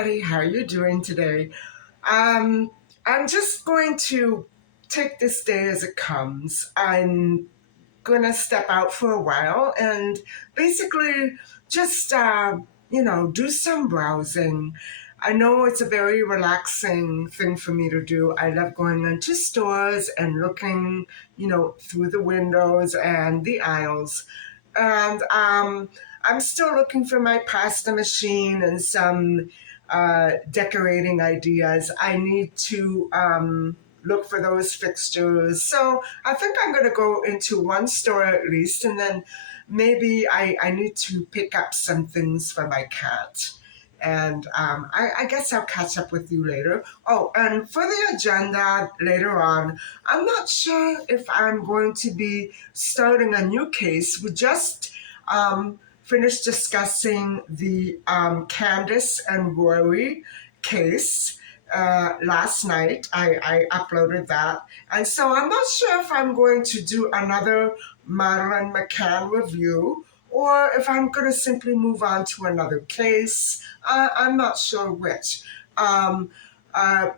everybody. How are you doing today? Um, I'm just going to take this day as it comes. I'm gonna step out for a while and basically just do some browsing. I know it's a very relaxing thing for me to do. I love going into stores and looking, through the windows and the aisles. And I'm still looking for my pasta machine and some decorating ideas. I need to look for those fixtures. So I think I'm going to go into one store at least, and then maybe I need to pick up some things for my cat. And I guess I'll catch up with you later. Oh, and for the agenda later on, I'm not sure if I'm going to be starting a new case. We just finished discussing the Candace and Rory case last night. I uploaded that. And so I'm not sure if I'm going to do another Madeline McCann review or if I'm going to simply move on to another case. I'm not sure which. Um, uh,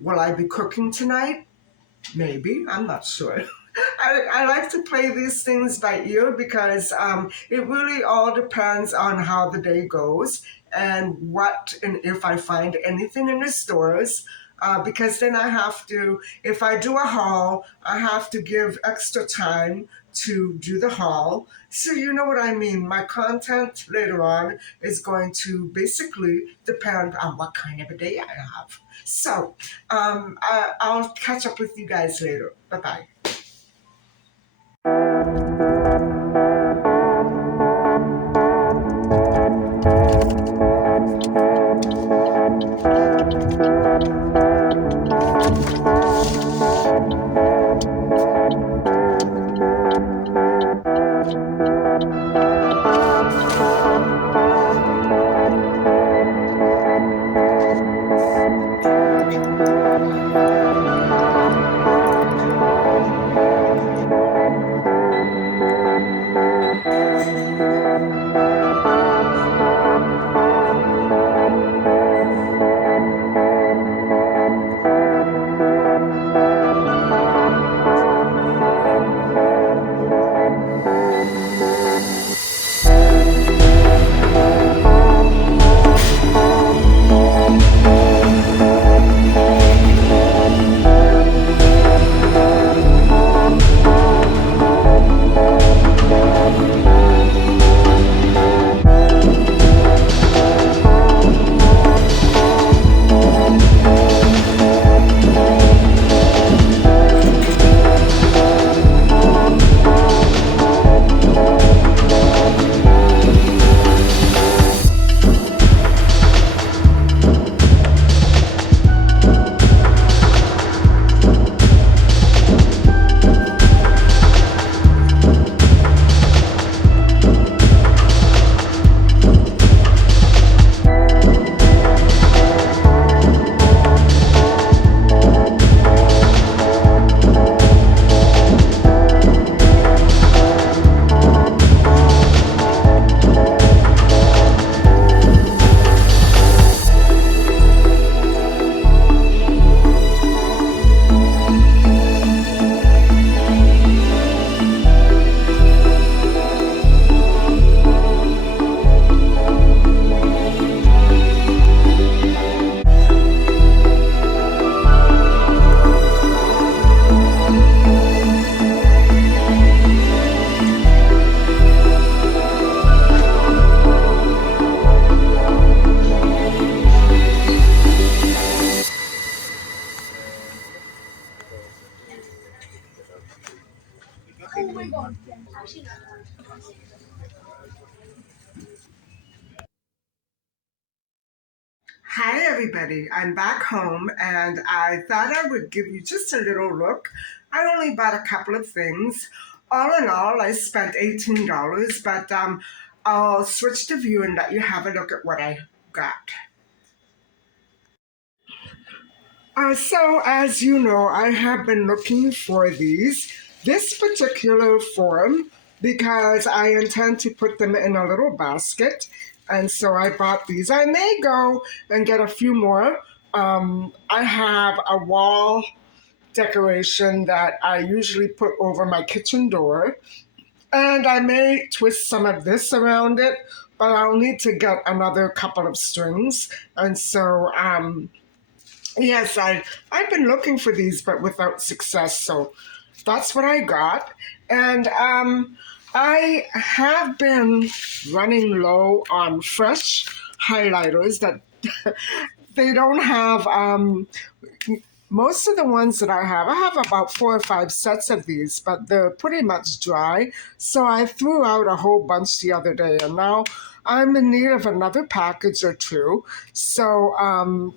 will I be cooking tonight? Maybe. I'm not sure. I like to play these things by ear because it really all depends on how the day goes and what and if I find anything in the stores. Because then I have to, if I do a haul, I have to give extra time to do the haul. So you know what I mean. My content later on is going to basically depend on what kind of a day I have. So I'll catch up with you guys later. Bye bye. Hi, everybody. I'm back home and I thought I would give you just a little look. I only bought a couple of things. All in all, I spent $18, but I'll switch the view and let you have a look at what I got. So, as you know, I have been looking for this particular form, because I intend to put them in a little basket. And so I bought these. I may go and get a few more. I have a wall decoration that I usually put over my kitchen door. And I may twist some of this around it, but I'll need to get another couple of strings. And so, yes, I've been looking for these, but without success. So that's what I got. And I have been running low on fresh highlighters that they don't have. Most of the ones that I have about 4 or 5 sets of these, but they're pretty much dry. So I threw out a whole bunch the other day, and now I'm in need of another package or two. So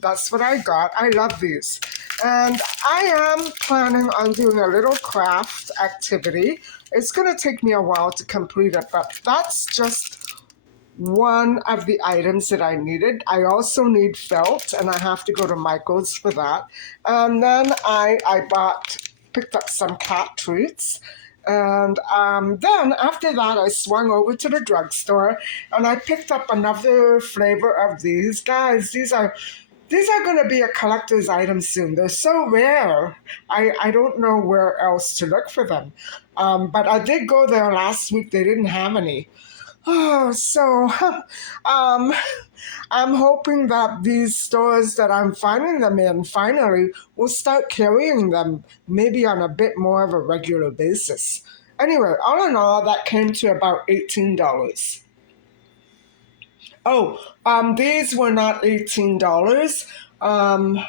that's what I got. I love these. And I am planning on doing a little craft activity. It's going to take me a while to complete it, but that's just one of the items that I needed. I also need felt, and I have to go to Michael's for that. And then picked up some cat treats. And then after that, I swung over to the drugstore and I picked up another flavor of these. Guys, these are going to be a collector's item soon. They're so rare. I don't know where else to look for them. But I did go there last week. They didn't have any. Oh, so um, I'm hoping that these stores that I'm finding them in finally will start carrying them maybe on a bit more of a regular basis. Anyway, all in all, that came to about $18. Oh, these were not $18. Um,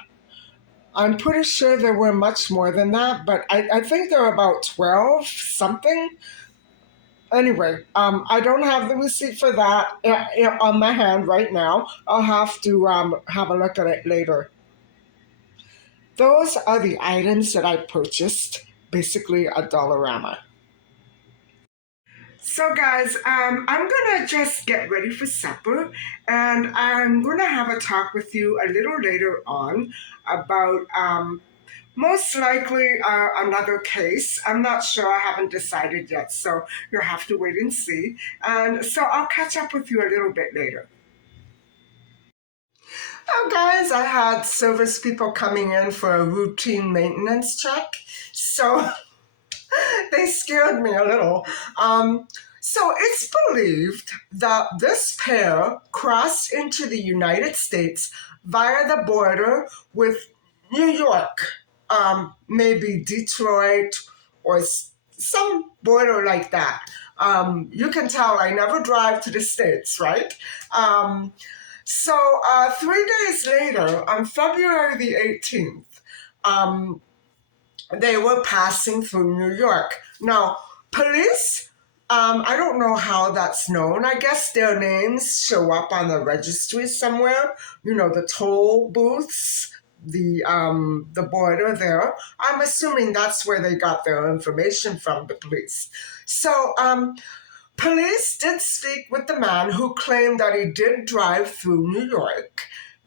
I'm pretty sure there were much more than that, but I think they're about 12 something. Anyway, I don't have the receipt for that on my hand right now. I'll have to have a look at it later. Those are the items that I purchased, basically a Dollarama. So, guys, I'm gonna just get ready for supper, and I'm gonna have a talk with you a little later on about most likely another case. I'm not sure. I haven't decided yet, so you'll have to wait and see. And so I'll catch up with you a little bit later. Oh, guys, I had service people coming in for a routine maintenance check, so they scared me a little. So it's believed that this pair crossed into the United States via the border with New York, maybe Detroit or some border like that. You can tell I never drive to the States, right? Um, so 3 days later, on February the 18th, um, they were passing through New York. Now, police, I don't know how that's known. I guess their names show up on the registry somewhere. You know, the toll booths, the border there. I'm assuming that's where they got their information from, the police. So police did speak with the man who claimed that he did drive through New York,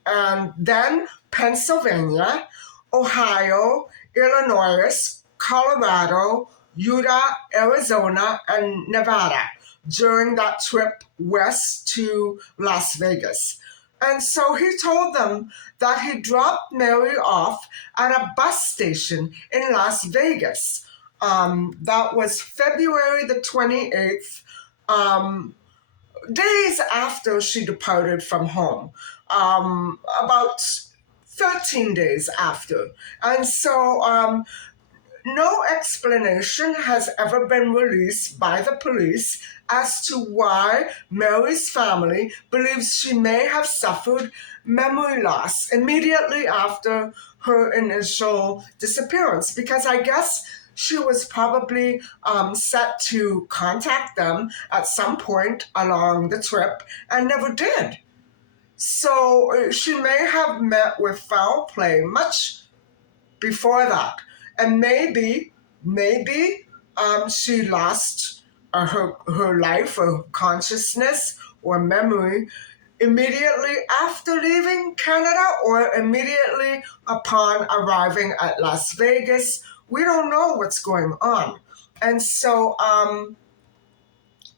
and then Pennsylvania, Ohio, Illinois, Colorado, Utah, Arizona, and Nevada during that trip west to Las Vegas. And so he told them that he dropped Mary off at a bus station in Las Vegas. That was February the 28th, um, days after she departed from home, about 13 days after. And so no explanation has ever been released by the police as to why Mary's family believes she may have suffered memory loss immediately after her initial disappearance, because I guess she was probably set to contact them at some point along the trip and never did. So she may have met with foul play much before that. And maybe she lost her life or consciousness or memory immediately after leaving Canada or immediately upon arriving at Las Vegas. We don't know what's going on. And so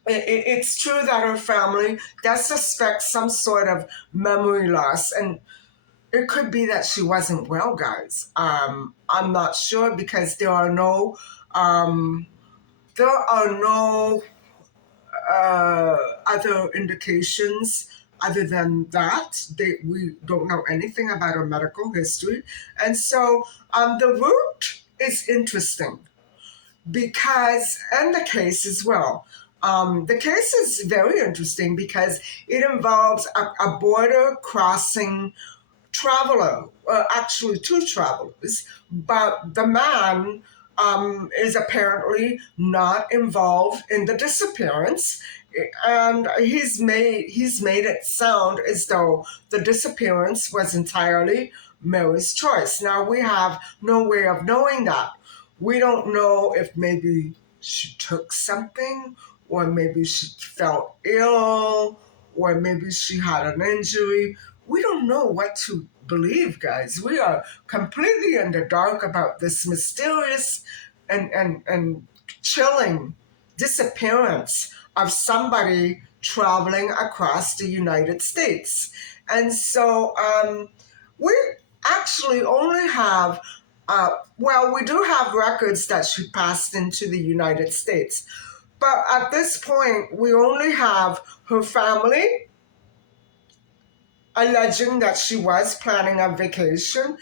It's true that her family does suspect some sort of memory loss, and it could be that she wasn't well, guys. I'm not sure because um, there are no other indications other than that. We don't know anything about her medical history, and so the root is interesting because, and the case as well. The case is very interesting because it involves a border crossing traveler, actually two travelers, but the man is apparently not involved in the disappearance, and he's made it sound as though the disappearance was entirely Mary's choice. Now we have no way of knowing that. We don't know if maybe she took something, or maybe she felt ill, or maybe she had an injury. We don't know what to believe, guys. We are completely in the dark about this mysterious and chilling disappearance of somebody traveling across the United States. And so we actually only have, well, we do have records that she passed into the United States. But at this point, we only have her family alleging that she was planning a vacation,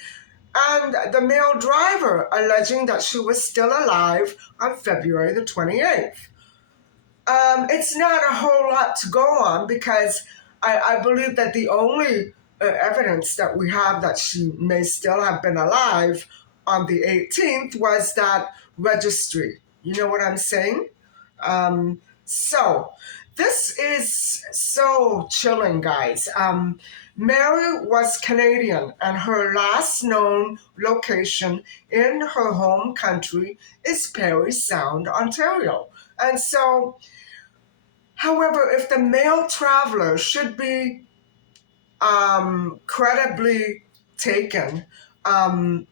and the male driver alleging that she was still alive on February the 28th. It's not a whole lot to go on because I believe that the only evidence that we have that she may still have been alive on the 18th was that registry. You know what I'm saying? So this is so chilling, guys. Mary was Canadian, and her last known location in her home country is Parry Sound, Ontario. And so, however, if the male traveler should be credibly taken, and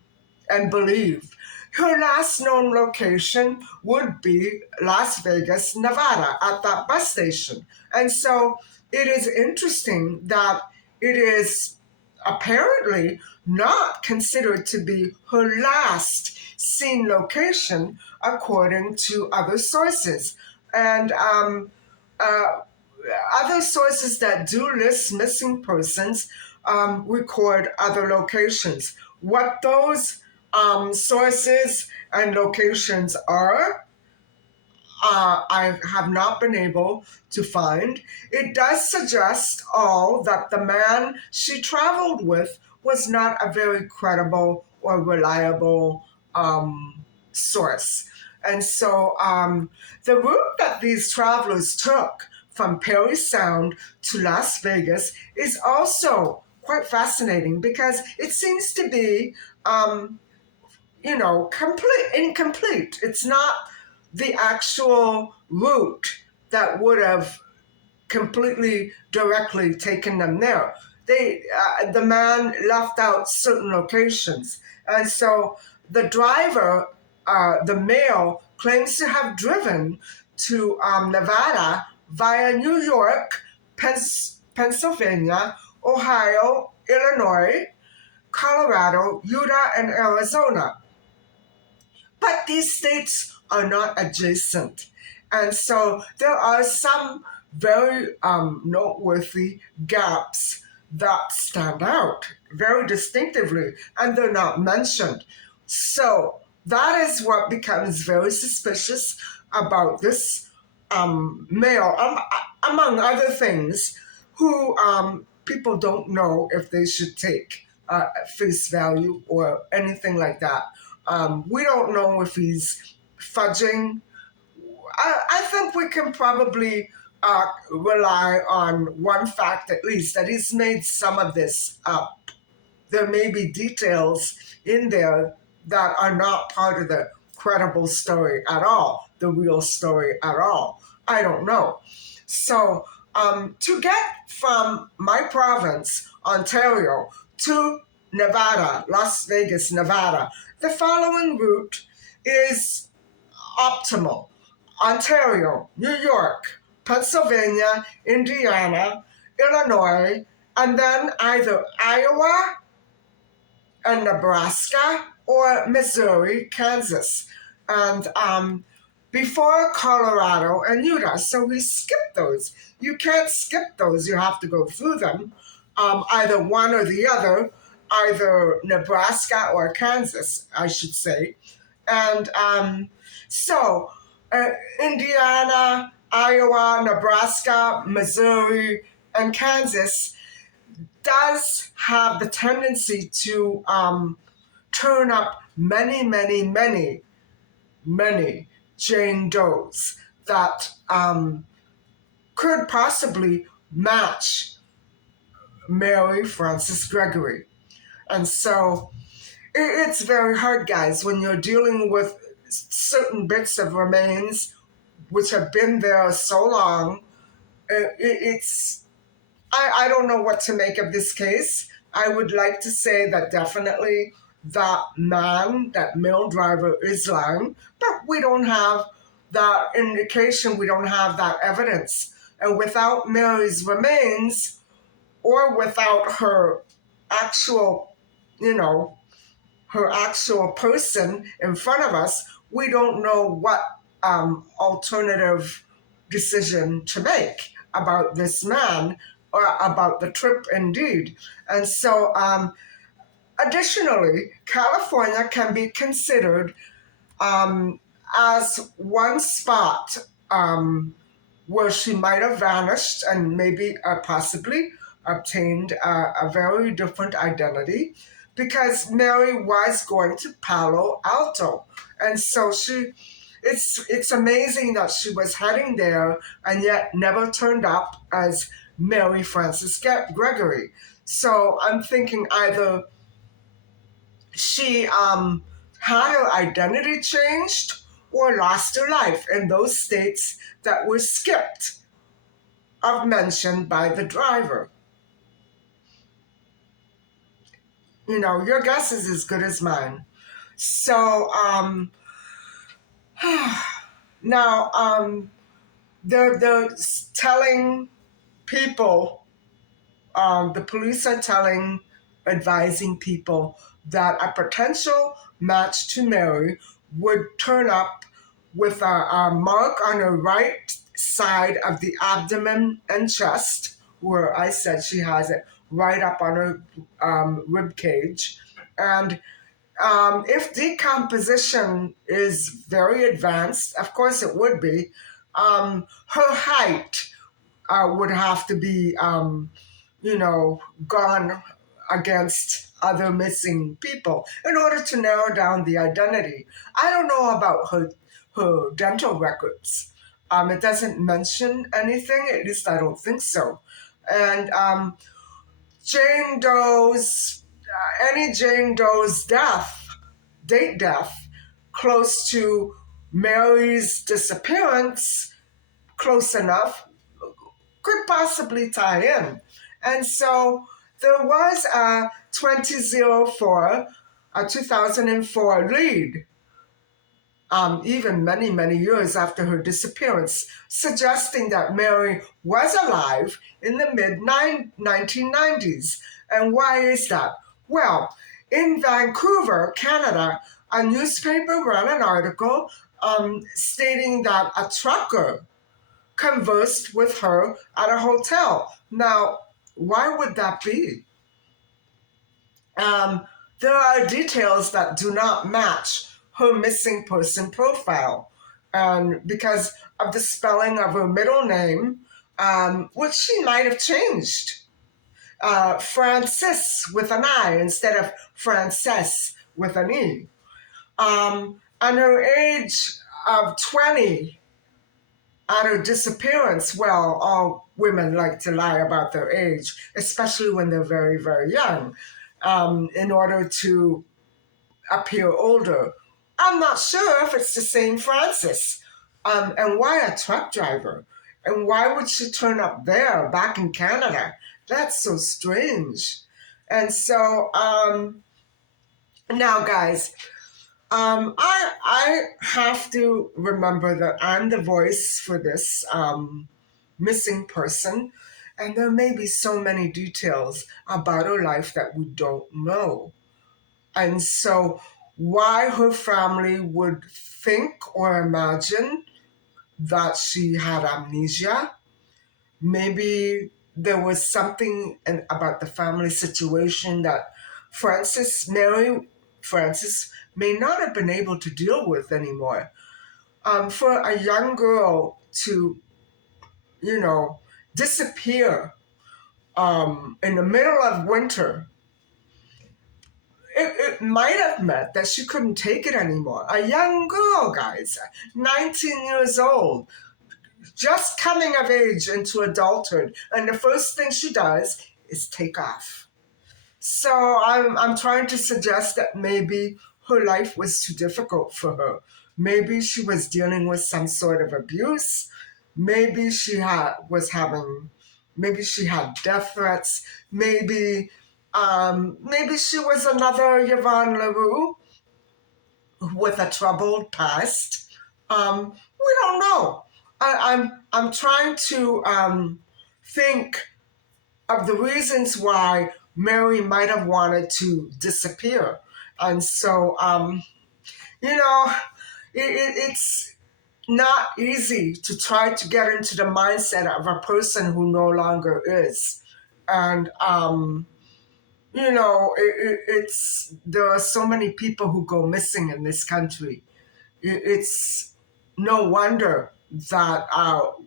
believed, her last known location would be Las Vegas, Nevada, at that bus station. And so it is interesting that it is apparently not considered to be her last seen location, according to other sources. And other sources that do list missing persons record other locations. What those sources and locations are, I have not been able to find. It does suggest all that the man she traveled with was not a very credible or reliable source. And so the route that these travelers took from Parry Sound to Las Vegas is also quite fascinating because it seems to be, incomplete. It's not the actual route that would have completely directly taken them there. The man left out certain locations, and so the driver, the male, claims to have driven to Nevada via New York, Pennsylvania, Ohio, Illinois, Colorado, Utah, and Arizona. But these states are not adjacent. And so there are some very noteworthy gaps that stand out very distinctively, and they're not mentioned. So that is what becomes very suspicious about this male, among other things, who people don't know if they should take face value or anything like that. We don't know if he's fudging. I think we can probably rely on one fact at least, that he's made some of this up. There may be details in there that are not part of the credible story at all, the real story at all. I don't know. So to get from my province, Ontario, to Nevada, Las Vegas, Nevada, the following route is optimal: Ontario, New York, Pennsylvania, Indiana, Illinois, and then either Iowa and Nebraska or Missouri, Kansas, and before Colorado and Utah. So we skipped those. You can't skip those. You have to go through them, either one or the other, either Nebraska or Kansas, I should say. And so uh, Indiana, Iowa, Nebraska, Missouri, and Kansas does have the tendency to turn up many, many, many, many Jane Does that could possibly match Mary Frances Gregory. And so it's very hard, guys, when you're dealing with certain bits of remains which have been there so long. It's I don't know what to make of this case. I would like to say that definitely that man, that male driver, is lying, but we don't have that indication, we don't have that evidence. And without Mary's remains, or without her actual, you know, her actual person in front of us, we don't know what alternative decision to make about this man or about the trip indeed. And so, additionally, California can be considered as one spot where she might have vanished and maybe possibly obtained a very different identity, because Mary was going to Palo Alto. And so it's amazing that she was heading there and yet never turned up as Mary Frances Gregory. So I'm thinking either she had her identity changed or lost her life in those states that were skipped of mention by the driver. You know, your guess is as good as mine. So now they're telling people, the police are advising people that a potential match to Mary would turn up with a mark on her right side of the abdomen and chest, where I said she has it right up on her rib cage. And if decomposition is very advanced, of course it would be, her height would have to be, gone against other missing people in order to narrow down the identity. I don't know about her dental records. It doesn't mention anything, at least I don't think so. And Jane Doe's, any Jane Doe's date death, close to Mary's disappearance, close enough, could possibly tie in. And so there was a 2004, a 2004 lead, even many, many years after her disappearance, suggesting that Mary was alive in the mid 1990s. And why is that? Well, in Vancouver, Canada, a newspaper ran an article stating that a trucker conversed with her at a hotel. Now, why would that be? There are details that do not match her missing person profile, because of the spelling of her middle name, which she might have changed. Francis with an I instead of Frances with an E. And her age of 20 at her disappearance, well, all women like to lie about their age, especially when they're very, very young, in order to appear older. I'm not sure if it's the same Frances. And why a truck driver? And why would she turn up there, back in Canada? That's so strange. And so, now, guys, I have to remember that I'm the voice for this missing person, and there may be so many details about her life that we don't know. And so, why her family would think or imagine that she had amnesia, maybe there was something about the family situation that Mary Frances, may not have been able to deal with anymore. For a young girl to, you know, disappear in the middle of winter, it might have meant that she couldn't take it anymore. A young girl, guys, 19 years old, just coming of age into adulthood, and the first thing she does is take off. So I'm trying to suggest that maybe her life was too difficult for her. Maybe she was dealing with some sort of abuse. Maybe maybe she had death threats. Maybe she was another Yvonne LaRue with a troubled past. We don't know. I'm trying to think of the reasons why Mary might have wanted to disappear. And so, it's not easy to try to get into the mindset of a person who no longer is. And, it's there are so many people who go missing in this country. It's no wonder that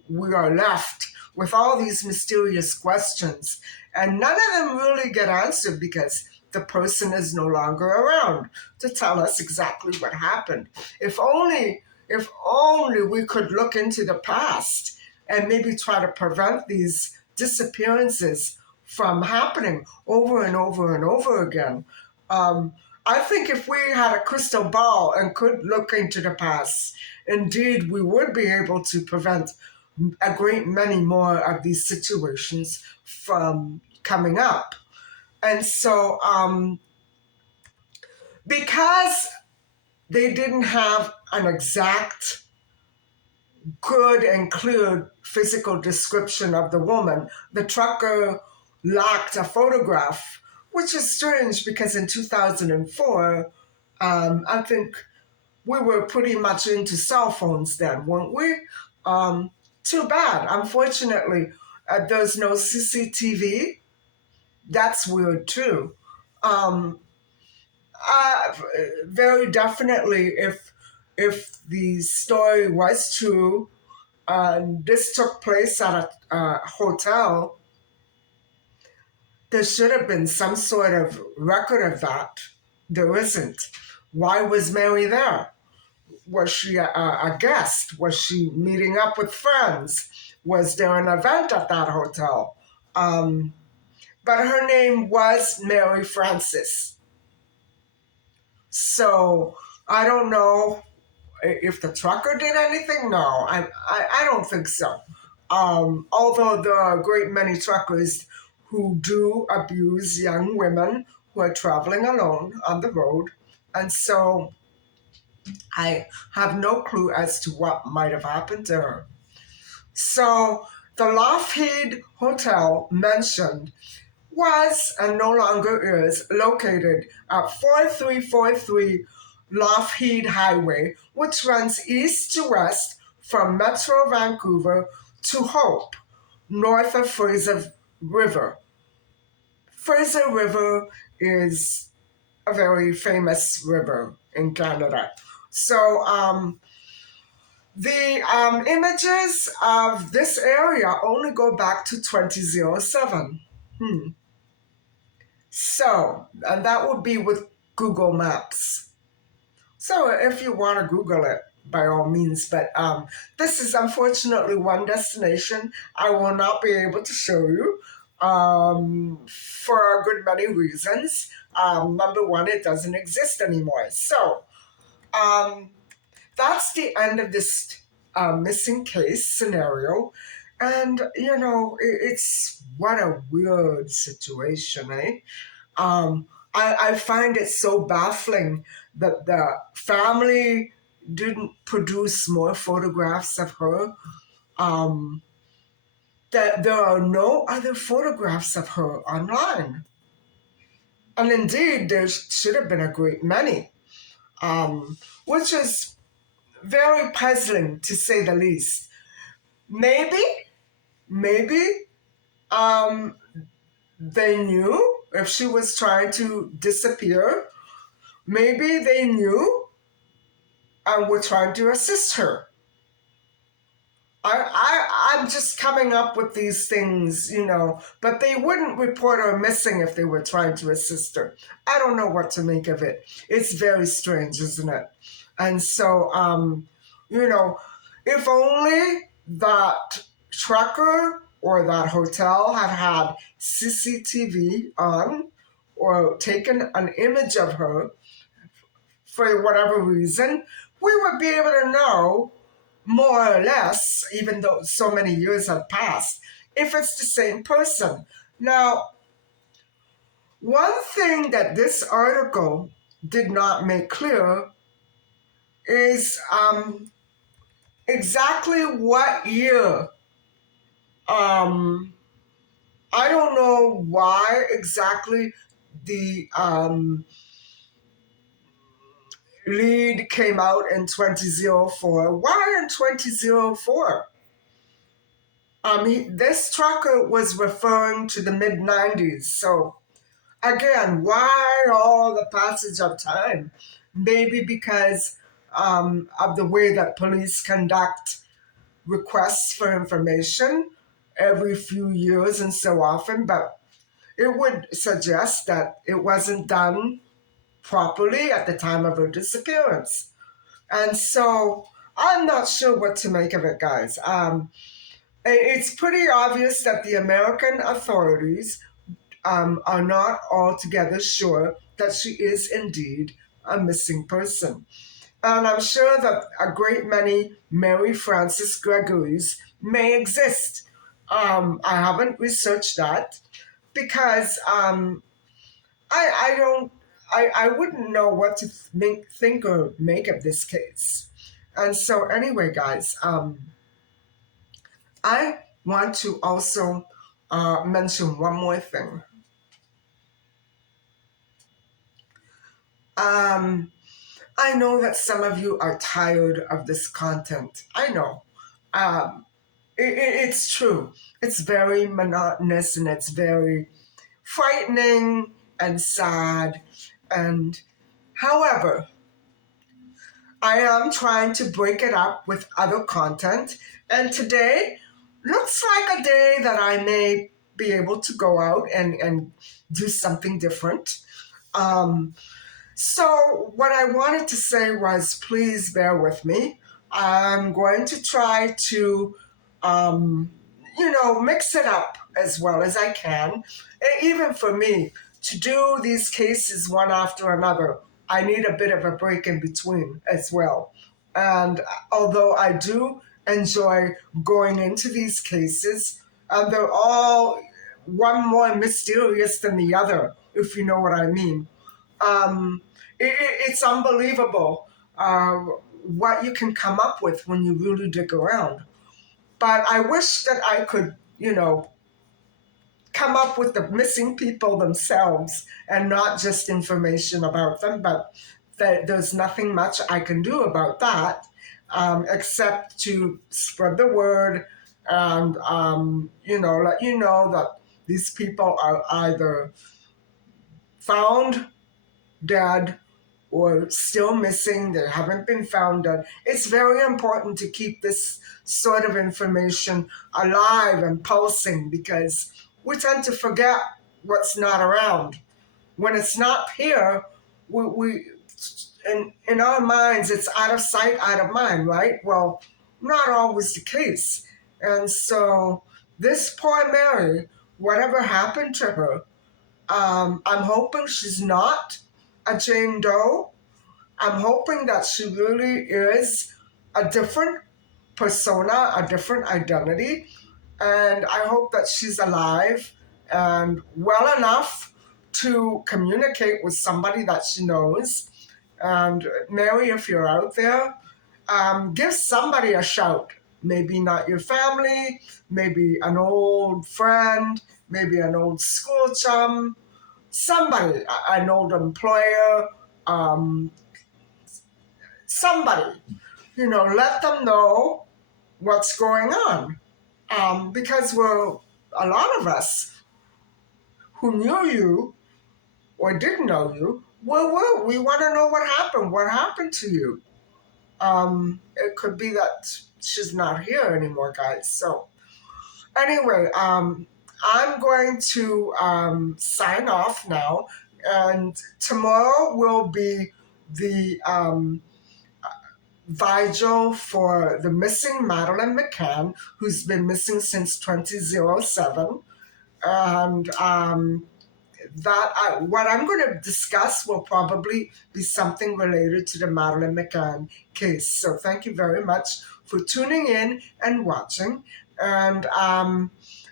we are left with all these mysterious questions, and none of them really get answered because the person is no longer around to tell us exactly what happened. If only we could look into the past and maybe try to prevent these disappearances from happening over and over and over again. Um, I think if we had a crystal ball and could look into the past, indeed we would be able to prevent a great many more of these situations from coming up. And so, because they didn't have an exact, good, and clear physical description of the woman, the trucker lacked a photograph, which is strange because in 2004, I think we were pretty much into cell phones then, weren't we? Too bad. Unfortunately, there's no CCTV. That's weird too. Um, uh, Very definitely, if the story was true, this took place at a hotel, there should have been some sort of record of that. There isn't. Why was Mary there? Was she a guest? Was she meeting up with friends? Was there an event at that hotel? Um, but her name was Mary Frances. So I don't know if the trucker did anything. No, I don't think so. Although there are a great many truckers who do abuse young women who are traveling alone on the road. And so I have no clue as to what might have happened to her. So the Lougheed Hotel mentioned was and no longer is located at 4343 Lougheed Highway, which runs east to west from Metro Vancouver to Hope, north of Fraser River. Fraser River is a very famous river in Canada. So, the images of this area only go back to 2007. So, and that would be with Google Maps. So, if you want to Google it, by all means. But this is unfortunately one destination I will not be able to show you for a good many reasons. Number one, it doesn't exist anymore. So, um, that's the end of this missing case scenario. And, it's what a weird situation, eh? I find it so baffling that the family didn't produce more photographs of her. Um, that there are no other photographs of her online. And indeed, there should have been a great many, which is very puzzling to say the least. Maybe, maybe um, they knew if she was trying to disappear. Maybe they knew and were trying to assist her. I'm just coming up with these things, but they wouldn't report her missing if they were trying to assist her. I don't know what to make of it. It's very strange, isn't it? And so, if only that trucker or that hotel had CCTV on or taken an image of her for whatever reason, we would be able to know more or less, even though so many years have passed, if it's the same person. Now, one thing that this article did not make clear is exactly what year. I don't know why exactly the lead came out in 2004. Why in 2004? This trucker was referring to the mid 90s. So, again, why all the passage of time? Maybe because of the way that police conduct requests for information every few years and so often, but it would suggest that it wasn't done properly at the time of her disappearance. And so I'm not sure what to make of it, guys. It's pretty obvious that the American authorities are not altogether sure that she is indeed a missing person. And I'm sure that a great many Mary Frances Gregorys may exist. I haven't researched that because I don't, I wouldn't know what to think or make of this case. And so, anyway, guys, I want to also mention one more thing. I know that some of you are tired of this content. I know. Um, it's true. It's very monotonous and it's very frightening and sad. And however, I am trying to break it up with other content. And today looks like a day that I may be able to go out and do something different. Um, So, what I wanted to say was please bear with me. I'm going to try to, mix it up as well as I can. Even for me, to do these cases one after another, I need a bit of a break in between as well. And although I do enjoy going into these cases, they're all one more mysterious than the other, if you know what I mean. um, it's unbelievable what you can come up with when you really dig around. But I wish that I could, come up with the missing people themselves and not just information about them. But there's nothing much I can do about that except to spread the word and, let you know that these people are either found dead or still missing, they haven't been found dead. It's very important to keep this sort of information alive and pulsing because we tend to forget what's not around. When it's not here, we in our minds, it's out of sight, out of mind, right? Well, not always the case. And so this poor Mary, whatever happened to her, I'm hoping she's not a Jane Doe. I'm hoping that she really is a different persona, a different identity. And I hope that she's alive and well enough to communicate with somebody that she knows. And Mary, if you're out there, give somebody a shout. maybe not your family, maybe an old friend, maybe an old school chum, somebody, an old employer, um, somebody, let them know what's going on. Because a lot of us who knew you or didn't know you, we want to know what happened to you. It could be that she's not here anymore, guys. So anyway, I'm going to sign off now, and tomorrow will be the vigil for the missing Madeline McCann, who's been missing since 2007. And what I'm going to discuss will probably be something related to the Madeline McCann case. So thank you very much for tuning in and watching. And I'm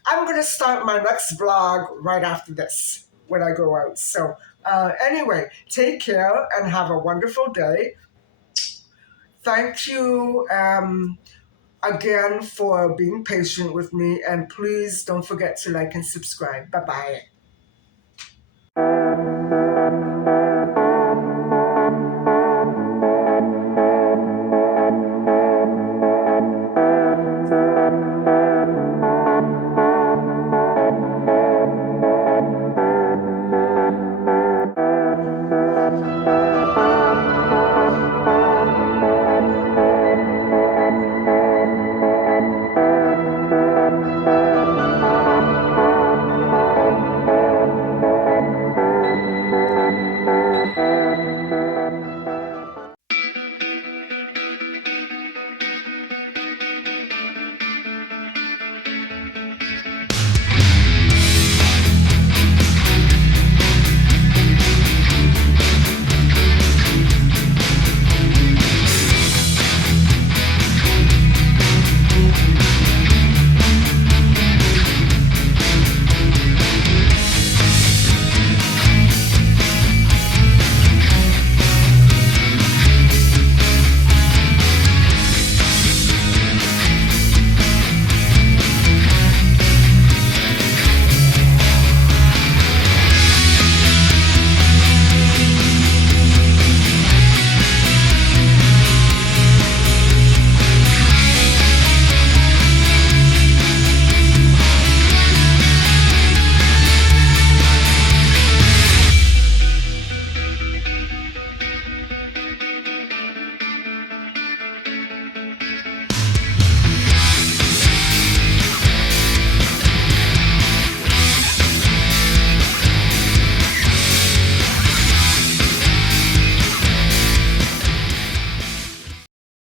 going to start my next vlog right after this when I go out. So anyway, take care and have a wonderful day. Thank you again for being patient with me. And please don't forget to like and subscribe. Bye-bye.